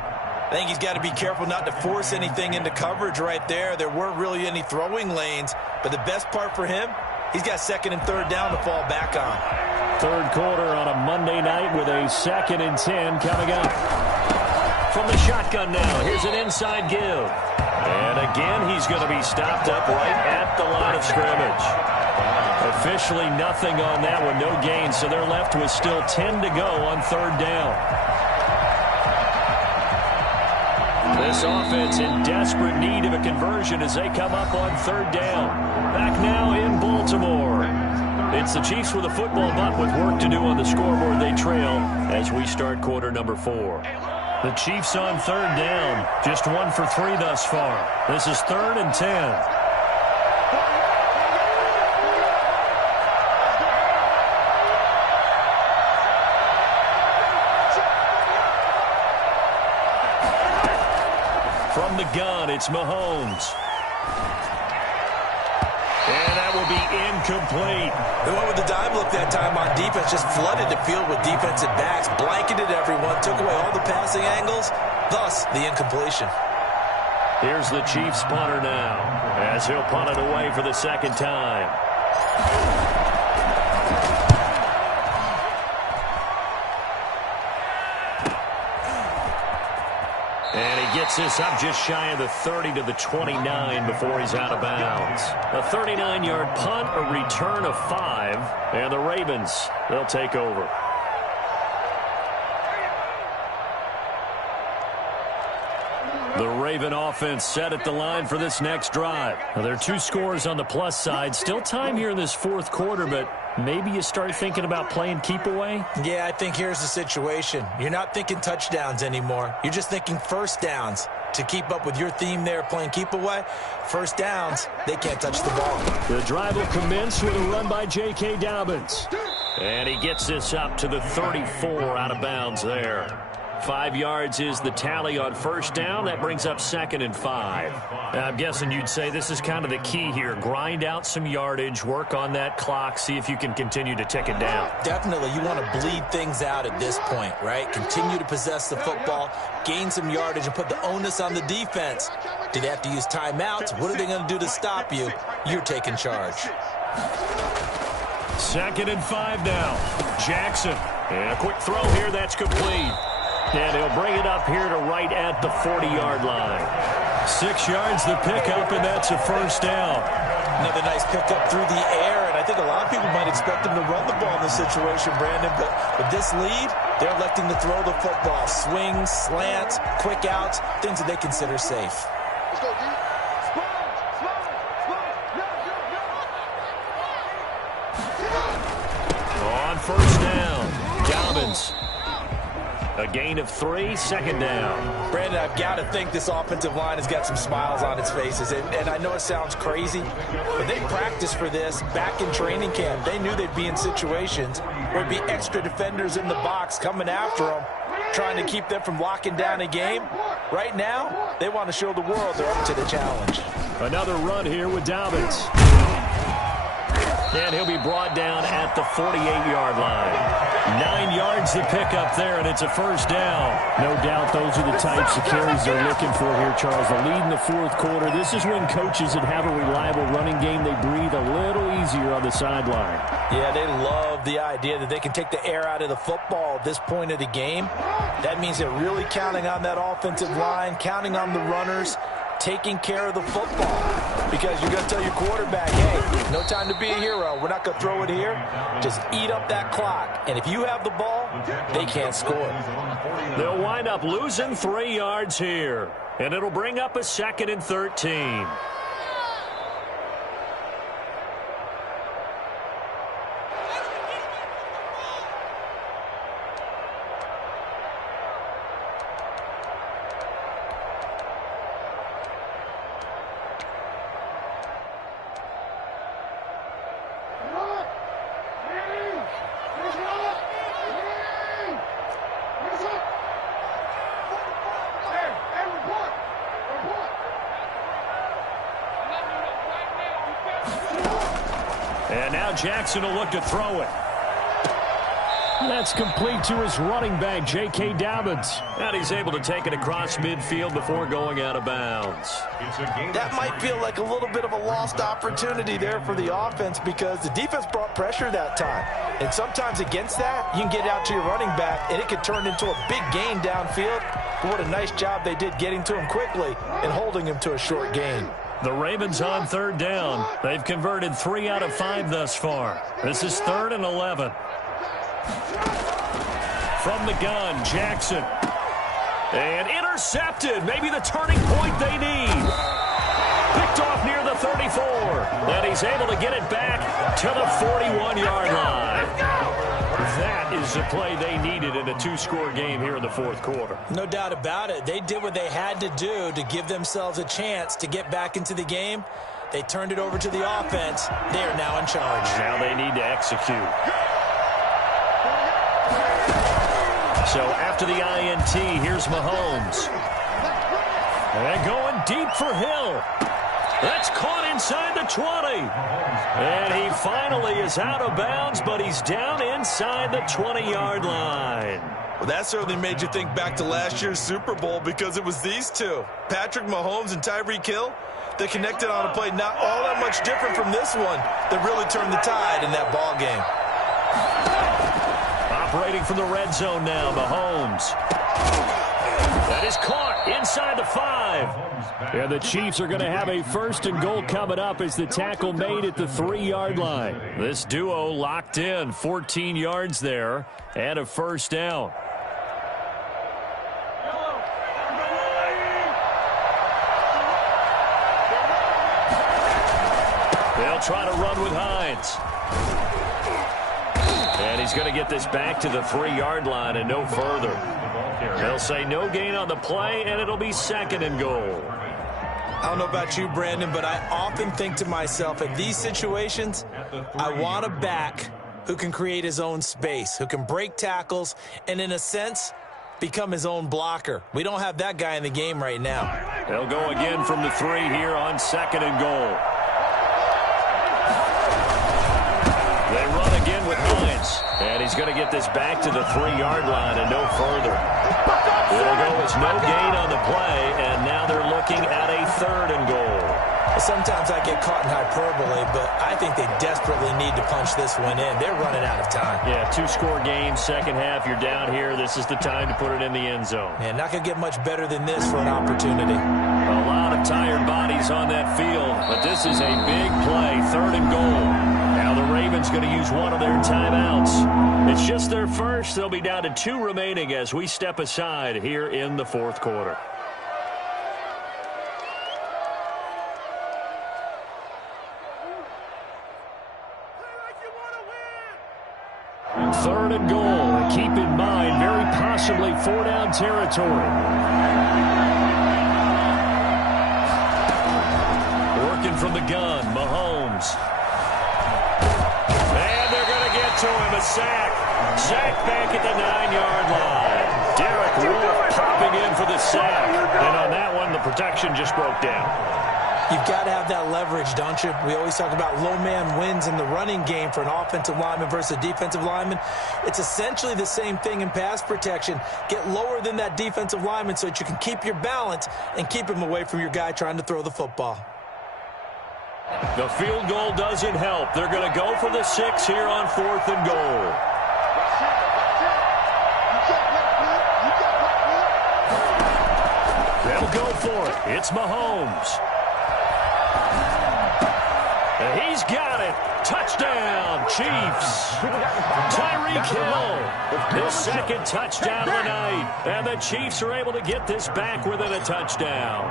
I think he's got to be careful not to force anything into coverage right there. There weren't really any throwing lanes, but the best part for him, he's got second and third down to fall back on. Third quarter on a Monday night with a 2nd and 10 coming up. From the shotgun now, here's an inside give. And again, he's going to be stopped up right at the line of scrimmage. Officially nothing on that one, no gain, so they're left with still 10 to go on third down. This offense in desperate need of a conversion as they come up on third down. Back now in Baltimore. It's the Chiefs with a football, but with work to do on the scoreboard, they trail as we start quarter number 4. The Chiefs on third down. Just 1 for 3 thus far. This is 3rd and 10. From the gun, it's Mahomes. And that will be incomplete. They went with the dime look that time on defense, just flooded the field with defensive backs, blanketed everyone, took away all the passing angles, thus the incompletion. Here's the Chiefs punter now, as he'll punt it away for the second time. And he gets this up just shy of the 30 to the 29 before he's out of bounds. A 39-yard punt, a return of 5, and the Ravens, they'll take over. The Raven offense set at the line for this next drive. Now, there are 2 scores on the plus side. Still time here in this fourth quarter, but maybe you start thinking about playing keep away? Yeah, I think here's the situation. You're not thinking touchdowns anymore. You're just thinking first downs. To keep up with your theme there, playing keep away, first downs, they can't touch the ball. The drive will commence with a run by J.K. Dobbins. And he gets this up to the 34 out of bounds there. 5 yards is the tally on first down. That brings up 2nd and 5. I'm guessing you'd say this is kind of the key here. Grind out some yardage, work on that clock, see if you can continue to tick it down. Definitely, you want to bleed things out at this point, right? Continue to possess the football, gain some yardage, and put the onus on the defense. Do they have to use timeouts? What are they going to do to stop you? You're taking charge. 2nd and 5 now. Jackson. And a quick throw here. That's complete. And he'll bring it up here to right at the 40-yard line. 6 yards the pickup, and that's a first down. Another nice pickup through the air, and I think a lot of people might expect him to run the ball in this situation, Brandon, but with this lead, they're electing to throw the football. Swings, slants, quick outs, things that they consider safe. Let's go, D. On first down, Ravens. A gain of 3, second down. Brandon, I've got to think this offensive line has got some smiles on its faces. And I know it sounds crazy, but they practiced for this back in training camp. They knew they'd be in situations where there'd be extra defenders in the box coming after them, trying to keep them from locking down a game. Right now, they want to show the world they're up to the challenge. Another run here with Dobbins. And he'll be brought down at the 48-yard line. 9 yards to pick up there, and it's a first down. No doubt those are the types of carries they're looking for here, Charles. The lead in the fourth quarter. This is when coaches that have a reliable running game, they breathe a little easier on the sideline. Yeah, they love the idea that they can take the air out of the football at this point of the game. That means they're really counting on that offensive line, counting on the runners, taking care of the football, because you're going to tell your quarterback, hey, no time to be a hero. We're not going to throw it here. Just eat up that clock. And if you have the ball, they can't score. They'll wind up losing 3 yards here, and it'll bring up a 2nd and 13. And now Jackson will look to throw it. That's complete to his running back, J.K. Dobbins. And he's able to take it across midfield before going out of bounds. That might feel like a little bit of a lost opportunity there for the offense, because the defense brought pressure that time. And sometimes against that, you can get out to your running back, and it could turn into a big gain downfield. But what a nice job they did getting to him quickly and holding him to a short gain. The Ravens on 3rd down. They've converted 3 out of 5 thus far. This is 3rd and 11. From the gun, Jackson. And intercepted. Maybe the turning point they need. Picked off near the 34. And he's able to get it back to the 41-yard line. That is the play they needed in a 2-score game here in the fourth quarter. No doubt about it. They did what they had to do to give themselves a chance to get back into the game. They turned it over to the offense. They are now in charge. Now they need to execute. So after the INT, here's Mahomes. And going deep for Hill. That's caught inside the 20. And he finally is out of bounds, but he's down inside the 20-yard line. Well, that certainly made you think back to last year's Super Bowl, because it was these two, Patrick Mahomes and Tyreek Hill. They connected on a play not all that much different from this one that really turned the tide in that ball game. Operating from the red zone now, Mahomes. That is caught inside the 5. And the Chiefs are going to have a 1st and goal coming up as the tackle made at the 3-yard line. This duo locked in, 14 yards there, and a first down. They'll try to run with Hines. And he's going to get this back to the 3-yard line and no further. They'll say no gain on the play, and it'll be 2nd and goal. I don't know about you, Brandon, but I often think to myself, in these situations, I want a back who can create his own space, who can break tackles, and in a sense, become his own blocker. We don't have that guy in the game right now. They'll go again from the 3 here on 2nd and goal. They run again with Hines. And he's going to get this back to the 3-yard line and no further. It'll go as no gain on the play, and now they're looking at a 3rd and goal. Sometimes I get caught in hyperbole, but I think they desperately need to punch this one in. They're running out of time. Yeah, 2-score game, second half. You're down here. This is the time to put it in the end zone. Man, not going to get much better than this for an opportunity. A lot of tired bodies on that field, but this is a big play, 3rd and goal. Now the Ravens going to use one of their timeouts. It's just their first. They'll be down to 2 remaining as we step aside here in the fourth quarter. Third and goal. keep in mind very possibly four-down territory. Working from the gun, Mahomes. And they're going to get to him, a sack. Sack back at the 9-yard line. Derek Wolfe popping in for the sack. And on that one, the protection just broke down. You've got to have that leverage, don't you? We always talk about low man wins in the running game for an offensive lineman versus a defensive lineman. It's essentially the same thing in pass protection. Get lower than that defensive lineman so that you can keep your balance and keep him away from your guy trying to throw the football. The field goal doesn't help. They're going to go for the 6 here on 4th and goal. They'll go for it. It's Mahomes. And he's got it. Touchdown, Chiefs. Tyreek Hill, his second touchdown of the night. And the Chiefs are able to get this back within a touchdown.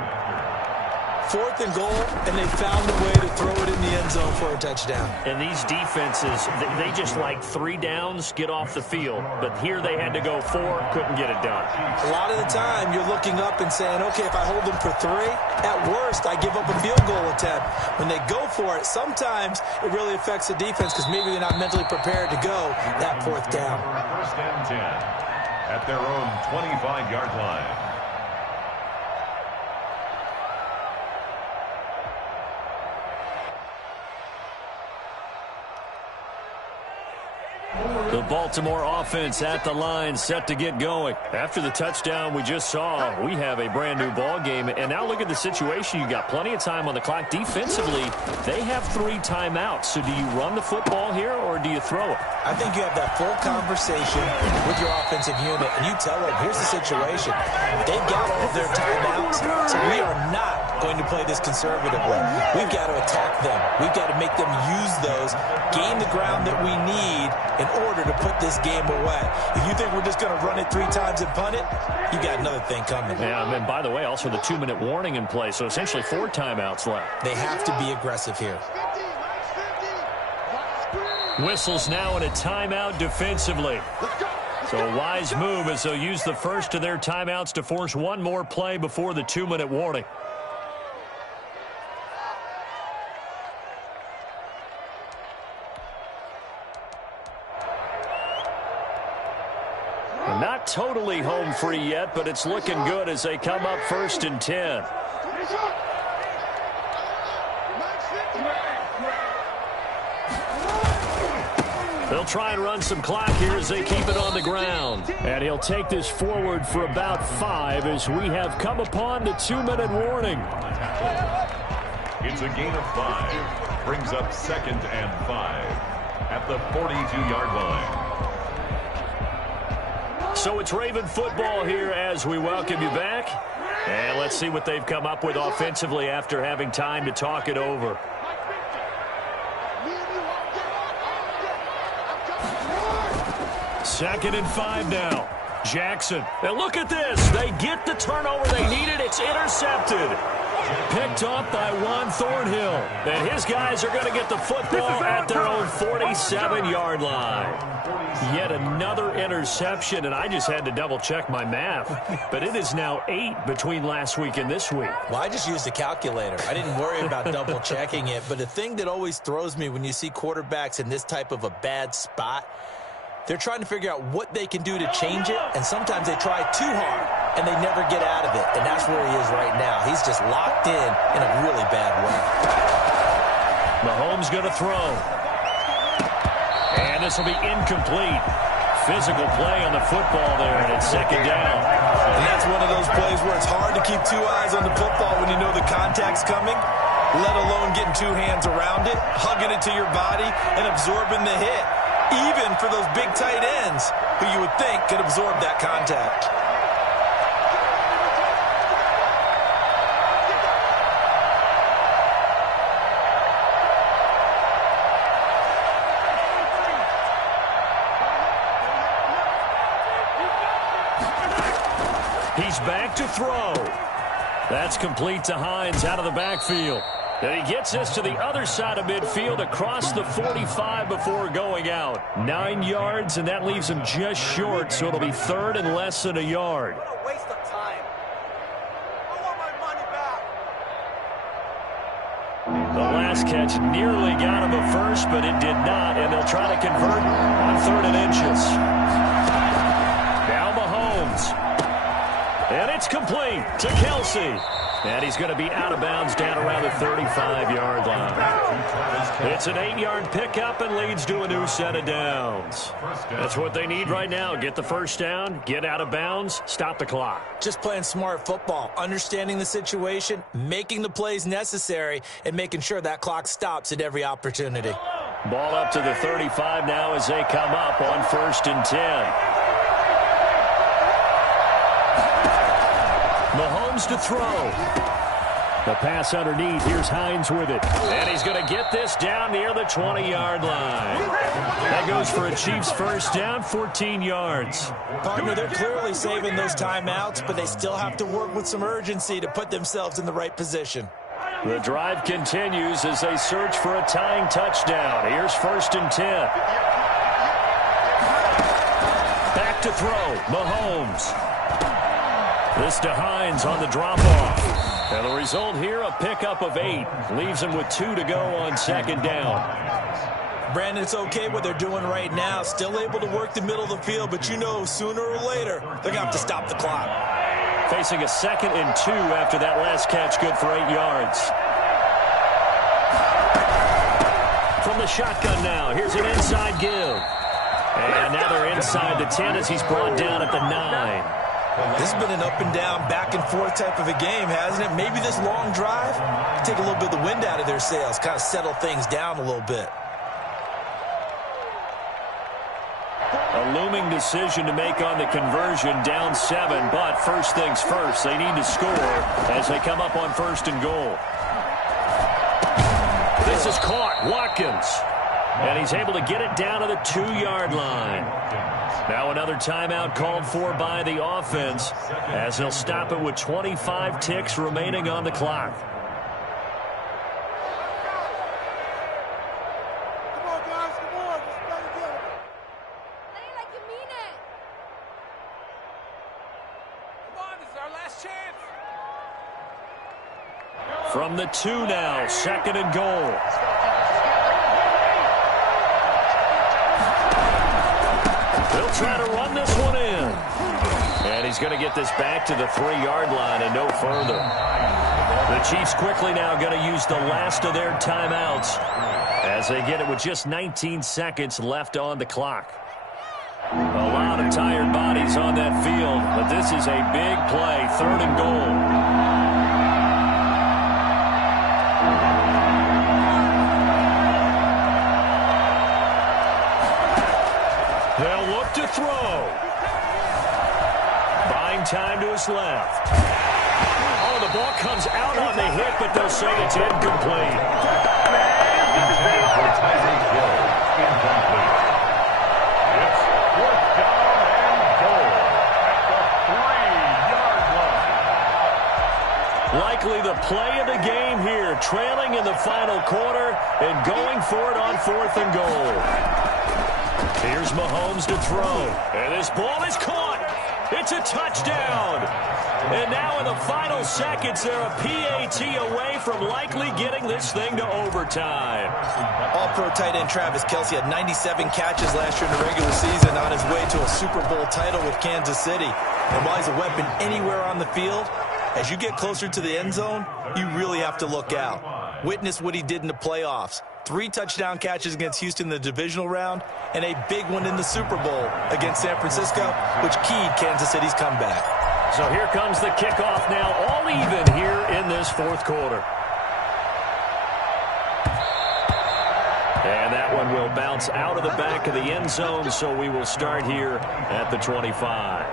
4th and goal, and they found a way to throw it in the end zone for a touchdown. And these defenses, they just like 3 downs, get off the field. But here they had to go 4, couldn't get it done. A lot of the time, you're looking up and saying, okay, if I hold them for 3, at worst, I give up a field goal attempt. When they go for it, sometimes it really affects the defense because maybe they're not mentally prepared to go that 4th down. 1st and 10 at their own 25-yard line. The Baltimore offense at the line, set to get going. After the touchdown we just saw, we have a brand-new ball game. And now look at the situation. You got plenty of time on the clock. Defensively, they have 3 timeouts. So do you run the football here or do you throw it? I think you have that full conversation with your offensive unit, and you tell them, here's the situation. They've got all of their timeouts, so we are not going to play this conservatively. We've got to attack them. We've got to make them use those, gain the ground that we need in order to put this game away. If you think we're just going to run it 3 times and punt it, you got another thing coming. Yeah, and by the way, also the 2-minute warning in play, so essentially 4 timeouts left. They have to be aggressive here. Whistles now in a timeout defensively. So a wise move as they'll use the first of their timeouts to force one more play before the 2-minute warning. Not totally home free yet, but it's looking good as they come up 1st and 10. They'll try and run some clock here as they keep it on the ground. And he'll take this forward for about 5 as we have come upon the 2-minute warning. It's a gain of 5. Brings up 2nd and 5 at the 42-yard line. So it's Raven football here as we welcome you back. And let's see what they've come up with offensively after having time to talk it over. Second and 5 now. Jackson. And look at this. They get the turnover they needed. It's intercepted. Picked off by Juan Thornhill. And his guys are going to get the football at their own 47-yard line. Yet another interception, and I just had to double-check my math. But it is now 8 between last week and this week. Well, I just used a calculator. I didn't worry about double-checking it. But the thing that always throws me when you see quarterbacks in this type of a bad spot, they're trying to figure out what they can do to change it, and sometimes they try too hard, and they never get out of it. And that's where he is right now. He's just locked in a really bad way. Mahomes going to throw. And this will be incomplete. Physical play on the football there, and it's 2nd down. And that's one of those plays where it's hard to keep 2 eyes on the football when you know the contact's coming, let alone getting 2 hands around it, hugging it to your body, and absorbing the hit. Even for those big tight ends who you would think could absorb that contact. He's back to throw. That's complete to Hines out of the backfield. And he gets this to the other side of midfield across the 45 before going out. 9 yards, and that leaves him just short, so it'll be third and less than a yard. What a waste of time. I want my money back. The last catch nearly got him a first, but it did not, and they'll try to convert on 3rd and inches. Now Mahomes. And it's complete to Kelsey. And he's going to be out of bounds down around the 35-yard line. It's an 8-yard pickup and leads to a new set of downs. That's what they need right now. Get the first down, get out of bounds, stop the clock. Just playing smart football, understanding the situation, making the plays necessary, and making sure that clock stops at every opportunity. Ball up to the 35 now as they come up on 1st and 10. Mahomes to throw. The pass underneath. Here's Hines with it. And he's going to get this down near the 20-yard line. That goes for a Chiefs first down, 14 yards. Partner, they're clearly saving those timeouts, but they still have to work with some urgency to put themselves in the right position. The drive continues as they search for a tying touchdown. Here's 1st and 10. Back to throw. Mahomes. This to Hines on the drop-off. And the result here, a pickup of 8. Leaves him with 2 to go on 2nd down. Brandon, it's okay what they're doing right now. Still able to work the middle of the field, but you know sooner or later they're going to have to stop the clock. Facing a 2nd and 2 after that last catch, good for 8 yards. From the shotgun now, here's an inside give. And now they're inside the 10 as he's brought down at the 9. This has been an up-and-down, back-and-forth type of a game, hasn't it? Maybe this long drive can take a little bit of the wind out of their sails, kind of settle things down a little bit. A looming decision to make on the conversion, down 7, but first things first, they need to score as they come up on 1st and goal. This is caught, Watkins, and he's able to get it down to the 2-yard line. Now another timeout called for by the offense as they'll stop it with 25 ticks remaining on the clock. Come on, guys, come on. Let's play together. Play like you mean it. Come on, this is our last chance. From the 2 now, 2nd and goal. They'll try to run this one in. And he's going to get this back to the 3-yard line and no further. The Chiefs quickly now going to use the last of their timeouts as they get it with just 19 seconds left on the clock. A lot of tired bodies on that field, but this is a big play, 3rd and goal. They'll look to throw. Buying time to his left. Oh, the ball comes out on the hit, but they'll say it's incomplete. Incomplete. It's 4th down and goal at the 3-yard line. Likely the play of the game here, trailing in the final quarter and going for it on 4th and goal. Here's Mahomes to throw. And this ball is caught. It's a touchdown. And now in the final seconds, they're a PAT away from likely getting this thing to overtime. All-pro tight end Travis Kelce had 97 catches last year in the regular season on his way to a Super Bowl title with Kansas City. And while he's a weapon anywhere on the field, as you get closer to the end zone, you really have to look out. Witness what he did in the playoffs. 3 touchdown catches against Houston in the divisional round, and a big one in the Super Bowl against San Francisco, which keyed Kansas City's comeback. So here comes the kickoff now, all even here in this 4th quarter. And that one will bounce out of the back of the end zone, so we will start here at the 25.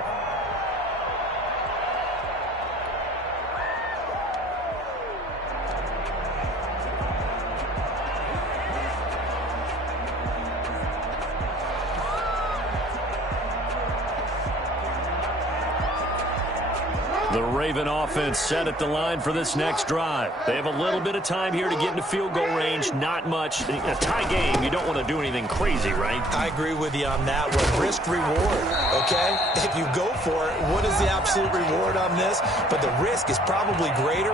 The Raven offense set at the line for this next drive. They have a little bit of time here to get into field goal range. Not much. A tie game, you don't want to do anything crazy, right? I agree with you on that one. Risk reward, okay? If you go for it, what is the absolute reward on this? But the risk is probably greater.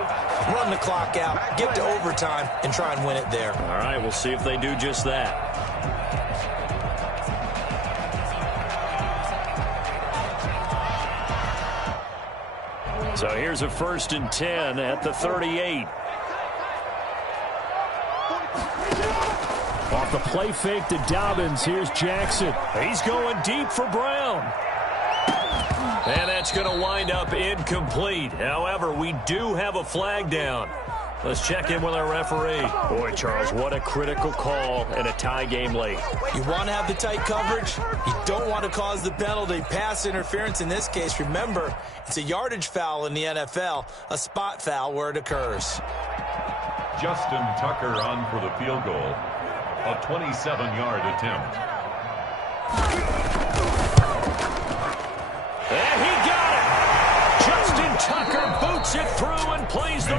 Run the clock out, get to overtime, and try and win it there. All right, we'll see if they do just that. So here's a 1st and 10 at the 38. Off the play fake to Dobbins, here's Jackson. He's going deep for Brown. And that's going to wind up incomplete. However, we do have a flag down. Let's check in with our referee. Boy, Charles, what a critical call in a tie game late. You want to have the tight coverage. You don't want to cause the penalty. Pass interference in this case. Remember, it's a yardage foul in the NFL, a spot foul where it occurs. Justin Tucker on for the field goal. A 27-yard attempt. And he got it. Justin Tucker boots it through and plays the